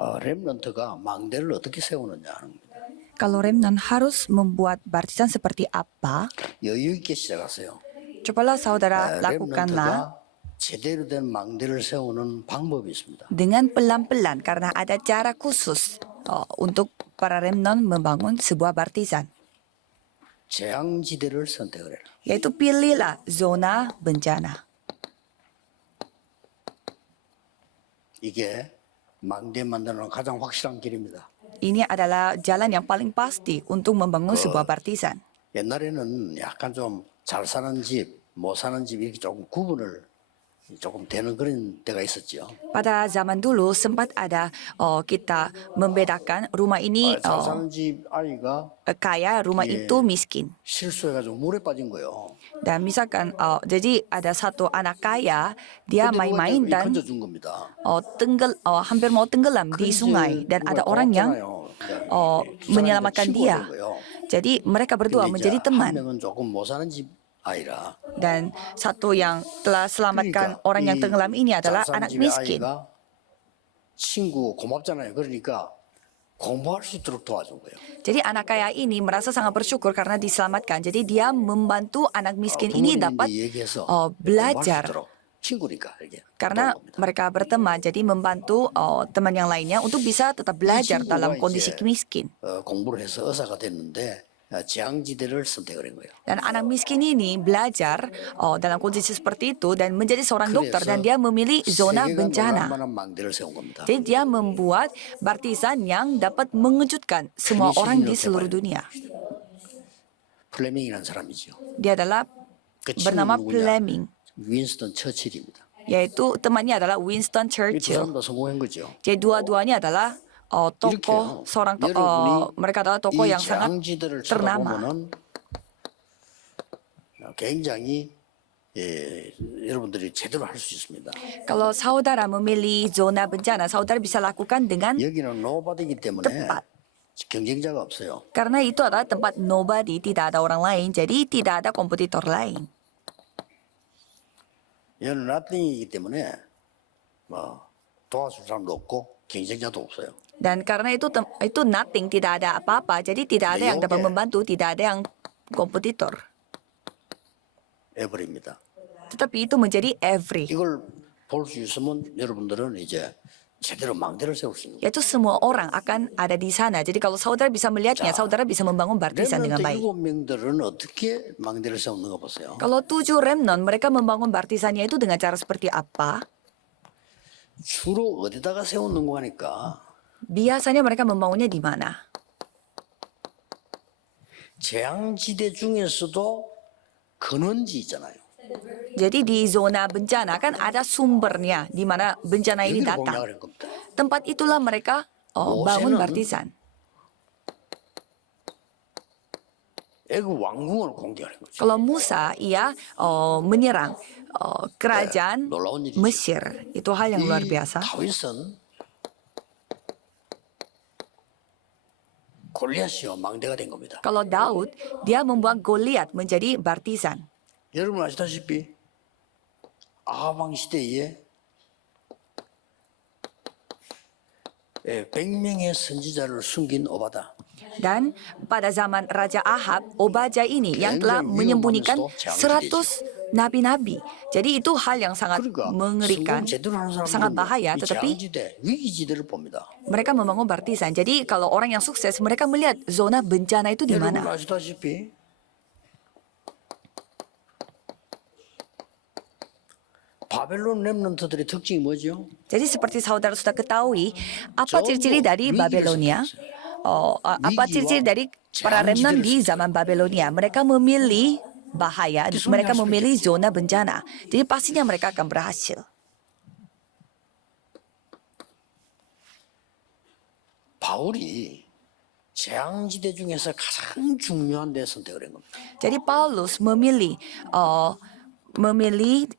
렘넌트가 망대를 어떻게 세우느냐 하는 겁니다. Kalau remnant harus membuat barisan seperti apa? 여유 있게 시작하세요. Cobalah saudara lakukanlah 렘넌트가 제대로 된 망대를 세우는 방법이 있습니다. dengan pelan-pelan karena ada cara khusus untuk para remnant membangun sebuah barisan. 재앙지대를 선택을 해라. Yaitu pilihlah zona bencana. 이게 망대 만드는 가장 확실한 길입니다. Ini adalah jalan yang paling pasti untuk membangun sebuah barisan. 옛날에는 약간 좀 잘 사는 집, 못 사는 집 이렇게 조금 구분을 조금 되는 그런 때가 있었죠. Pada zaman dulu sempat ada kita membedakan rumah ini 잘 사는 집 아이가 kaya, rumah itu miskin. 실수해가지고 물에 빠진 거예요. Dan misalkan jadi ada satu anak kaya, dia 근데 main-main 누가 dan 건져준 겁니다. hampir mau tenggelam di sungai dan ada orang yang menyelamatkan dia. Jadi mereka berdua menjadi 한 teman. 명은 조금 못 사는 집 아이라. Dan satu yang telah selamatkan orang yang tenggelam ini adalah anak miskin. 친구 고맙잖아요. 그러니까 공부할 수 있도록 도와준 거예요. Jadi anak kaya ini merasa sangat bersyukur karena diselamatkan. Jadi dia membantu anak miskin ini dapat belajar. 친구니까 이렇게. Karena mereka berteman, jadi membantu teman yang lainnya untuk bisa tetap belajar dalam kondisi miskin. 공부를 해서 의사가 됐는데 재앙지대를 선택을 한 거예요. Dan anak miskin ini belajar dalam kondisi seperti itu dan menjadi seorang dokter dan dia memilih zona bencana. 망대를 세운 겁니다. Jadi dia membuat barisan yang dapat mengejutkan semua orang di seluruh dunia. 플레밍이라는 사람이죠. Dia adalah 그 bernama 친구는 누구냐? Fleming, 윈스턴 처칠입니다. yaitu temannya adalah Winston 이 두 Churchill. 사람도 성공한 거죠. Jadi dua-duanya adalah tokoh mereka adalah tokoh yang sangat 재앙지대를 ternama. 쳐다보면은 굉장히 여러분들이 제대로 할 수 있습니다. Kalau saudara memilih zona bencana, saudara bisa lakukan dengan 여기는 노바디이기 때문에 tepat. 경쟁자가 없어요. Karena itu adalah tempat nobody, tidak ada orang lain, jadi tidak ada kompetitor lain. 여기는 nothing이기 때문에 도와줄 사람도 없고 경쟁자도 없어요. Dan karena itu nothing, tidak ada apa-apa, jadi tidak ada yang dapat membantu, tidak ada yang kompetitor. every입니다. Tetapi itu menjadi every. 이걸 볼 수 있으면 여러분들은 이제 제대로 망대를 세울 수 있는 거예요. Yaitu semua orang akan ada di sana. Jadi kalau saudara bisa melihatnya, saudara bisa membangun barisan dengan 렘넌트 baik. 7명들은 어떻게 망대를 세우는 거 보세요. Kalau 7 remnant, mereka membangun barisannya itu dengan cara seperti apa? 주로 어디다가 세우는 거 하니까 Biasanya mereka membangunnya di mana? 재앙지대 중에서도 근원지 있잖아요. Jadi di zona bencana kan ada sumbernya di mana bencana ini 여기를 datang. 공략을 한 겁니다. Tempat itulah mereka bangun barisan. 애굽 왕궁을 공격하는 거죠. Kalau Musa, ia menyerang kerajaan 놀라운 일이죠. Mesir. Itu hal yang luar biasa. 다윗은 골리앗이요 망대가 된 겁니다. Kalau Daud, dia membuat Goliat menjadi barisan. 여러분 아시다시피 아방 시대에 100명의 선지자를 숨긴 오바다. Dan pada zaman Raja Ahab, Obadja ini yang telah menyembunyikan 100 nabi-nabi. Jadi itu hal yang sangat mengerikan, sangat bahaya, tetapi 위기지대를 봅니다. mereka membangun barisan. Jadi kalau orang yang sukses, mereka melihat zona bencana itu di 여러분 mana. 아시다시피 바벨론 렘넌트들의 특징이 뭐죠? Jadi seperti saudara sudah ketahui, apa ciri-ciri dari Babelonia? Apa ciri-ciri dari para remnant di zaman Babelonia? Mereka memilih bahaya, mereka memilih zona bencana. Jadi pastinya mereka akan berhasil. 바울이 재앙지대 중에서 가장 중요한 데 선택을 한 겁니다. Jadi Paulus memilih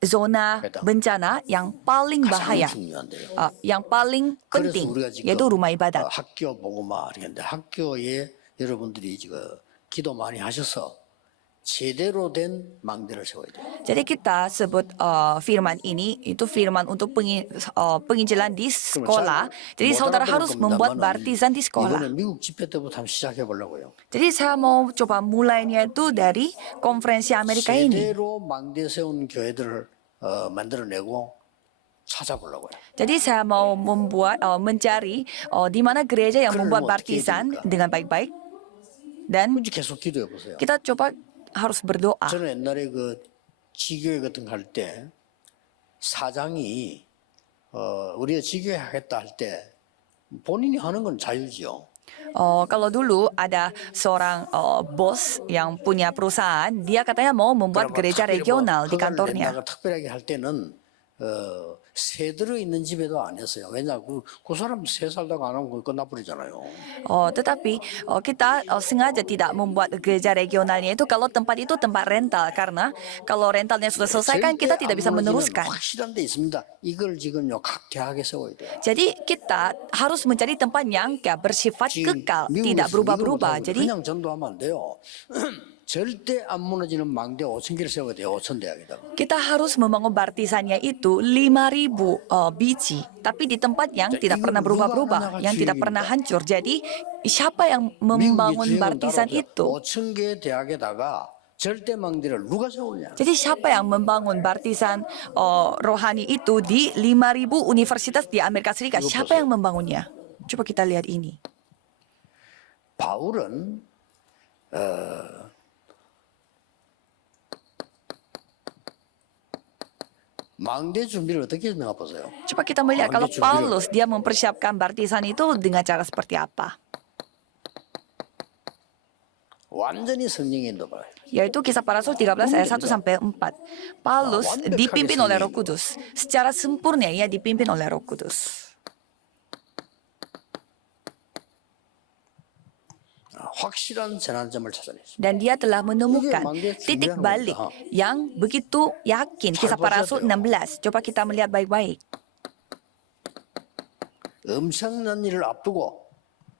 zona bencana yang paling bahaya, yang paling penting, yaitu rumah ibadat. 학교 보고 막 이랬는데 학교에 여러분들이 지금 기도 많이 하셔서 제대로 된 망대를 세워야 돼요. Jadi kita sebut firman ini itu firman untuk penginjilan di sekolah. Jadi saudara harus membuat baptisan di sekolah. 이번에 미국 집회 때부터 한번 시작해 보려고요. Jadi saya mau coba mulainya itu dari konferensi Amerika ini. 제대로 망대 세운 교회들을 만들어내고 찾아보려고요. Jadi saya mau mencari di mana gereja yang 그러려면 membuat 어떻게 해야 baptisan 됩니까? dengan baik-baik. Dan 굳이 계속 기도해 보세요. kita coba harus berdoa. 저는 옛날에 그 지교회 같은 거 할 때 사장이 우리가 지교회 하겠다 할 때 본인이 하는 건 자유지요. Kalau dulu ada seorang bos yang punya perusahaan, dia katanya mau membuat gereja regional di kantornya. 특별하게 할 때는 새 들어 있는 집에도 안 했어요. 왜냐 그 사람 새 살다가 안 하면 그거 끝나버리잖아요. Tetapi kita sengaja tidak membuat gereja regionalnya itu kalau tempat itu tempat rental, karena kalau rentalnya sudah selesai kan kita tidak bisa meneruskan. 확실한 데 있습니다. 이걸 지금요 각대하게 세워야 돼요. Jadi kita harus mencari tempat yang bersifat kekal, tidak berubah-berubah. Jadi 그냥 전도하면 안 돼요. 절대 안 무너지는 망대 5,000개를 세워야 돼요. 5,000대학에다가. kita harus membangun baptisannya itu 5.000 biji, tapi di tempat yang tidak pernah berubah-berubah, yang tidak pernah hancur. Jadi siapa yang membangun baptisan itu? 5,000개 대학에다가 절대 망대를 누가 세우냐? Jadi siapa yang membangun baptisan rohani itu di 5.000 universitas di Amerika Serikat? Siapa yang membangunnya? Coba kita lihat ini. 바울은 망대 준비를 어떻게 했나 보세요. Coba kita melihat kalau Manggil Paulus dia mempersiapkan baptisan itu dengan cara seperti apa. 완전히 성령의 인도 봐요. Yaitu Kisah Para Rasul 13 ayat 1 sampai 4. Paulus dipimpin oleh Roh Kudus. Secara sempurna ia dipimpin oleh Roh Kudus. 확실한 전환점을 찾아냈어요. Dan dia telah menemukan titik balik yang begitu yakin. Kisah Para Rasul 16. Coba kita melihat baik-baik. 엄청난 일을 앞두고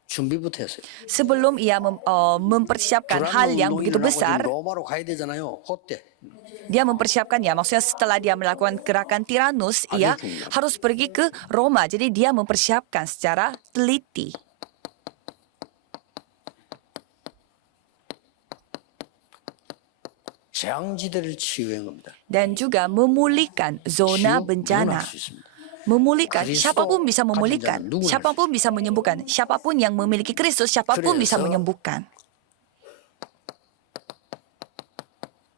준비부터 했어요. Sebelum ia mempersiapkan hal yang begitu besar, 로마로 가야 되잖아요. 그때 dia mempersiapkan ya, maksudnya setelah dia melakukan gerakan Tiranus, ia harus pergi ke Roma. Jadi dia mempersiapkan secara teliti. 재앙지대를 치유한 겁니다. Dan juga memulihkan zona 치유, 누구나 bencana. 할수 있습니다. Memulihkan, Kristus siapapun bisa 가진 memulihkan, 자는 누구나 siapapun bisa menyembuhkan, siapapun yang memiliki Kristus, siapapun bisa 그래서 menyembuhkan.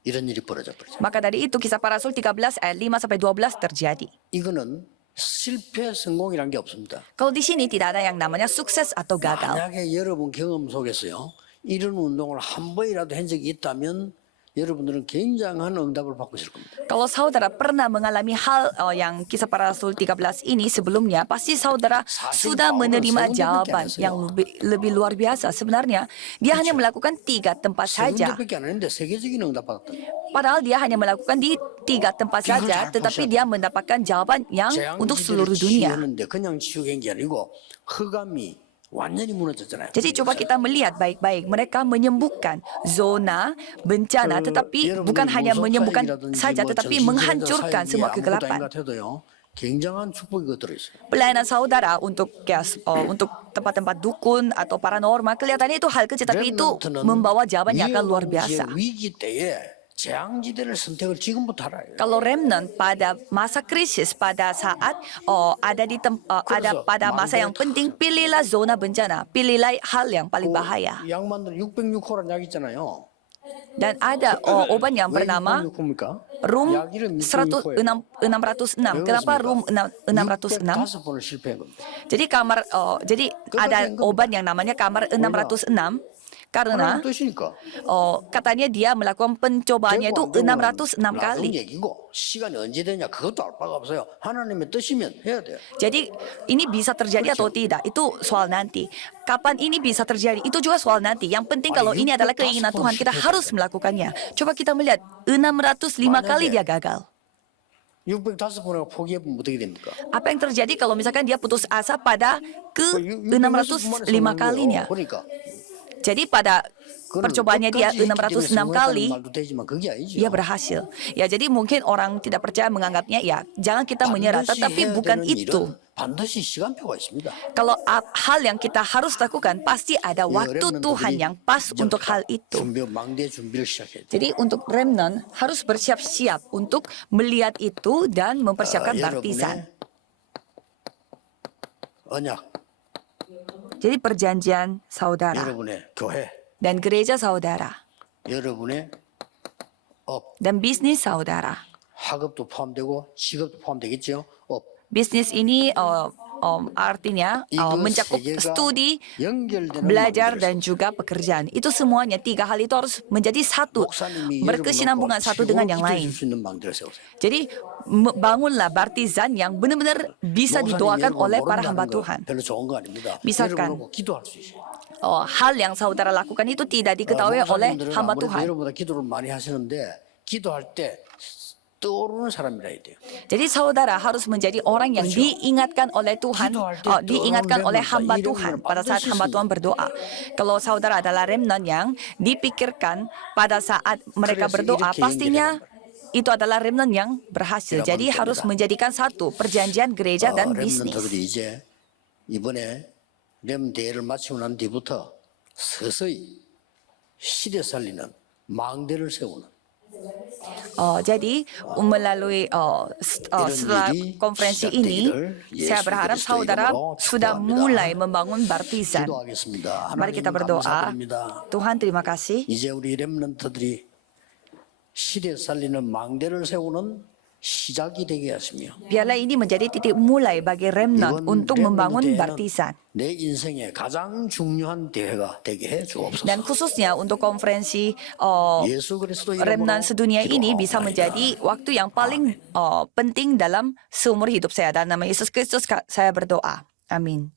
이런 일이 벌어져 버리죠. Maka dari itu Kisah Para Rasul 13 ayat 5 sampai 12 terjadi. 이거는 실패 성공이란 게 없습니다. Kalau di sini tidak ada yang namanya sukses atau gagal. 만약에 여러분 경험 속에서요 이런 운동을 한 번이라도 한 적이 있다면 여러분들은 굉장한 응답을 받고 있을 겁니다. Kalau saudara pernah mengalami hal yang Kisah Para Rasul 13 ini sebelumnya, pasti saudara sudah menerima jawaban yang lebih luar biasa. Sebenarnya dia hanya melakukan 3 tempat saja. 세군데밖에 안 했는데 세계적인 응답 받았다. Padahal dia hanya melakukan di 3 tempat saja, tetapi dia mendapatkan jawaban yang untuk seluruh dunia. 치유했는데 그냥 치유한 게 아니고 흑암이 완전히 무너졌잖아요. Jadi coba kita melihat baik-baik. Mereka menyembuhkan zona bencana, tetapi bukan hanya menyembuhkan saja, tetapi menghancurkan semua kegelapan. 굉장한 축복이 들어있어요. Pelayanan saudara untuk untuk tempat-tempat dukun atau paranormal, kelihatannya itu hal kecil, tapi itu membawa jawaban yang akan luar biasa. 위기 때에 재앙지대를 선택을 지금부터 하라. Kalau remnant pada masa krisis, pada saat ada pada masa yang penting, pilihlah zona bencana, pilihlah hal yang paling bahaya. 약 만들 606호라는 약 있잖아요. Dan ada obat yang bernama Room 606. Kenapa Room 606? 5번을 실패한 겁니다. Jadi jadi ada obat yang namanya kamar 606 karena 뜻이니까. katanya dia melakukan pencobaannya itu 606 kali. 얘기고 시간이 언제 되냐 그것도 알 바가 없어요. 하나님의 뜻이면 해야 돼요. Jadi ini bisa terjadi atau tidak, itu soal nanti. Kapan ini bisa terjadi, itu juga soal nanti. Yang penting kalau ini adalah keinginan Tuhan, kita harus melakukannya. Coba kita melihat, 605 kali dia gagal. 605번을 포기해보면 어떻게 됩니까? Apa yang terjadi kalau misalkan dia putus asa pada ke 605 kalinya? 그러니까 Jadi pada 그거는 percobaannya dia 끝까지 했기 때문에 606 성공했다는 kali, 말도 되지만 그게 아니죠. ia berhasil. Ya, jadi mungkin orang tidak percaya menganggapnya, ya jangan kita menyerah. 반드시 Tetapi 해야 bukan 되는 itu. 일은 반드시 시간표가 있습니다. Kalau hal yang kita harus lakukan, pasti ada waktu Tuhan yang pas untuk hal itu. 망대 준비를 시작해야 돼요. Jadi untuk remnant harus bersiap-siap untuk melihat itu dan mempersiapkan baptisan. 언약, Jadi perjanjian saudara 여러분의 교회, dan gereja saudara 여러분의 업, dan bisnis saudara. 학업도 포함되고 직업도 포함되겠죠. 업. Bisnis ini artinya mencakup studi, 연결되는 belajar 망대를 dan juga pekerjaan. Itu semuanya 3 hal itu harus menjadi satu, 목사님이 berkesinambungan 여러분하고 satu dengan yang 최고로 lain. 기도해 줄 수 있는 망대를 세우세요. Jadi bangunlah baptisan yang benar-benar bisa 목사님 didoakan 여러분 oleh para 모른다는 hamba 거 Tuhan. 별로 좋은 거 아닙니다. 미salkan. 여러분하고 기도할 수 있어요. Hal yang saudara lakukan itu tidak diketahui oleh 목사님들은 hamba 아무래도 Tuhan. 여러분보다 기도를 많이 하시는데 기도할 때 떠오르는 사람이라 해야 돼요. Jadi saudara harus menjadi orang yang diingatkan oleh Tuhan, diingatkan oleh hamba Tuhan pada saat hamba Tuhan berdoa. Kalau saudara adalah remnant yang dipikirkan pada saat mereka berdoa, pastinya itu adalah remnant yang berhasil. Jadi harus menjadikan satu perjanjian gereja dan bisnis. 렘넌트들이 이제 이번에 렘 대회를 마치고 난 뒤부터 서서히 시대 살리는 망대를 세우는 Jadi melalui setelah konferensi ini, saya berharap saudara sudah mulai membangun baptisan. 기도하겠습니다. Mari kita 하나님 berdoa. 감사드립니다. Tuhan, terima kasih. 이제 우리 렘넌트들이 시대 살리는 망대를 세우는 시작이 되게 하시며 Biarlah ini menjadi titik mulai bagi remnant 이번 untuk 렘넌트 membangun 대회는 baptisan. 내 인생의 가장 중요한 대회가 되게 해 주옵소서. Dan khususnya untuk konferensi 예수 그리스도 remnant sedunia ini bisa 기도하옵나이다. menjadi waktu yang paling penting dalam seumur hidup saya. Dan nama Yesus Kristus saya berdoa. Amin.